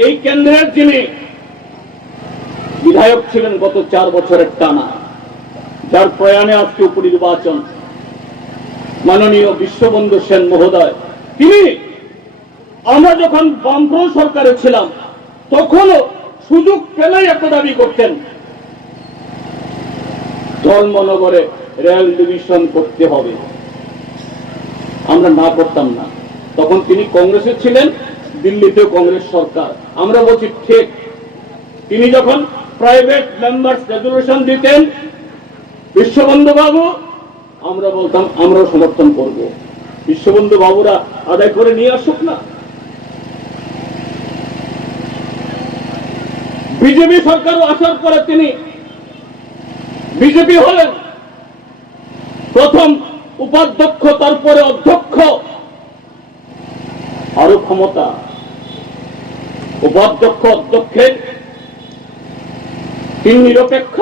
এই কেন্দ্রের যিনি বিধায়ক ছিলেন গত 4 বছরের টানা, যার প্রয়াণে আজকে উপনির্বাচন, মাননীয় বিশ্ববন্ধু সেন মহোদয়, তিনি আমরা যখন বামফ্রন্ট সরকারে ছিলাম তখনও সুযোগ পেলেই একটা দাবি করতেন, ধর্মনগরে রেল ডিভিশন করতে হবে। আমরা না করতাম না। তখন তিনি কংগ্রেসে ছিলেন, দিল্লিতেও কংগ্রেস সরকার। আমরা বলছি ঠিক। তিনি যখন প্রাইভেট মেম্বার্স রেজুলেশন দিতেন বিশ্ববন্ধু বাবু, আমরা বলতাম আমরাও সমর্থন করব। বিশ্ববন্ধু বাবুরা আদায় করে নিয়ে আসুক না। বিজেপি সরকারও আসার পরে তিনি বিজেপি হলেন, প্রথম উপাধ্যক্ষ, তারপরে অধ্যক্ষ, আরো ক্ষমতা। উপাধ্যক্ষ অধ্যক্ষের তিনি নিরপেক্ষ,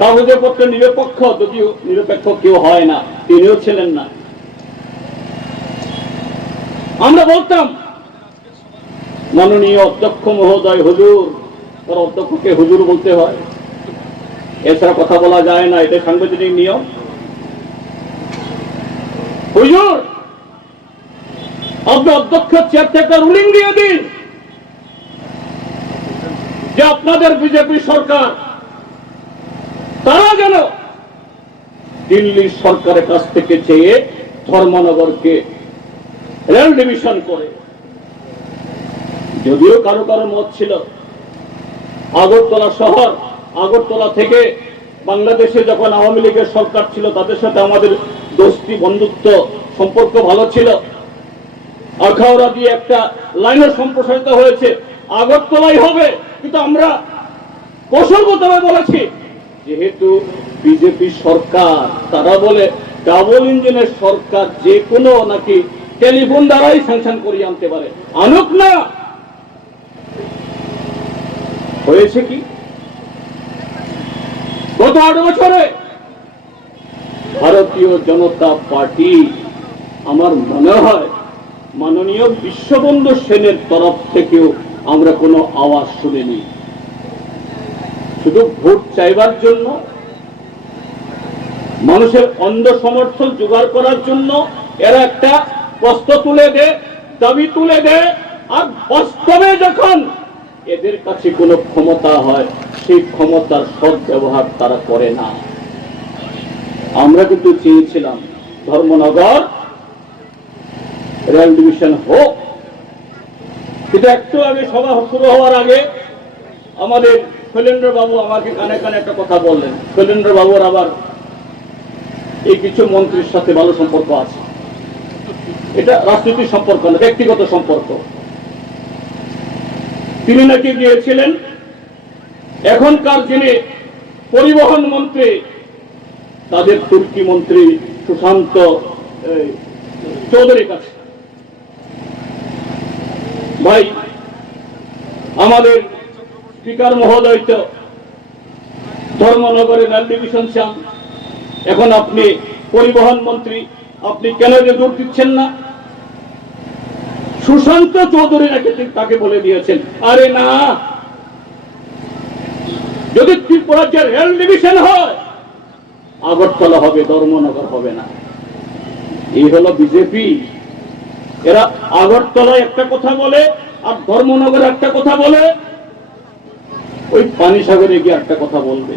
কাগজে পত্রে নিরপেক্ষ, যদিও নিরপেক্ষ কেউ হয় না, তিনিও ছিলেন না। আমরা বলতাম মাননীয় অধ্যক্ষ মহোদয় হুজুর, তার অধ্যক্ষকে হুজুর বলতে হয়, এছাড়া কথা বলা যায় না, এটা সাংবিধানিক নিয়ম। হুজুর, আপনি অধ্যক্ষ চেয়ার থেকে রুলিং দিয়ে দিন যে আপনাদের বিজেপি সরকার তারা যেন দিল্লি সরকারের কাছ থেকে চেয়ে ধর্মনগরকে রেল ডিভিশন করে। যদিও কারো কারো মত ছিল আগরতলা শহর, আগরতলা থেকে বাংলাদেশে যখন আওয়ামী লীগের সরকার ছিল তাদের সাথে আমাদের দোস্তি বন্ধুত্ব সম্পর্ক ভালো ছিল। আখাউড়া দিয়ে একটা লাইনের সম্প্রসারিত হয়েছে, আগরতলাই হবে। কিন্তু আমরা কৌশলগতভাবে বলেছি যেহেতু বিজেপি সরকার, তারা বলে ডাবল ইঞ্জিনের সরকার, যে কোনো নাকি টেলিফোন দ্বারাই স্যাংশন করিয়ে আনতে পারে, আনুক না। হয়েছে কি গত 8 বছরে ভারতীয় জনতা পার্টি, আমার মনে হয় মাননীয় বিশ্ববন্ধু সেনের তরফ থেকেও আমরা কোনো আওয়াজ শুনিনি। শুধু ভোট চাইবার জন্য, মানুষের অন্ধ সমর্থন জোগাড় করার জন্য এরা একটা প্রশ্ন তুলে দেয়, দাবি তুলে দেয়, আর বাস্তবে যখন এদের কাছে কোনো ক্ষমতা হয় সেই ক্ষমতার সদ্ব্যবহার তারা করে না। আমরা কিন্তু চেয়েছিলাম ধর্মনগর রেল ডিভিশন হোক, কিন্তু একটু আগে সভা শুরু হওয়ার আগে আমাদের শৈলেন্দ্র বাবু আমাকে কানে কানে একটা কথা বললেন। শৈলেন্দ্র বাবুর আবার এই কিছু মন্ত্রীর সাথে ভালো সম্পর্ক আছে, এটা রাজনৈতিক সম্পর্ক না, ব্যক্তিগত সম্পর্ক। তিনি নাকি গিয়েছিলেন এখনকার যিনি পরিবহন মন্ত্রী, তাদের তুর্কি মন্ত্রী সুশান্ত চৌধুরীর কাছে। ভাই, আমাদের স্পিকার মহোদয় তো ধর্মনগরে রেল ডিভিশন চান, এখন আপনি পরিবহন মন্ত্রী, আপনি কেন যে জোর দিচ্ছেন না? সুশান্ত চৌধুরী নাকি তাকে বলে দিয়েছেন, আরে না, যদি ত্রিপুরা যে রেল ডিভিশন হয় আগরতলা হবে, ধর্মনগর হবে না। এই হলো বিজেপি। এরা আগরতলায় একটা কথা বলে আর ধর্মনগরে একটা কথা বলে, ওই পানিসাগরে গিয়ে একটা কথা বলবে।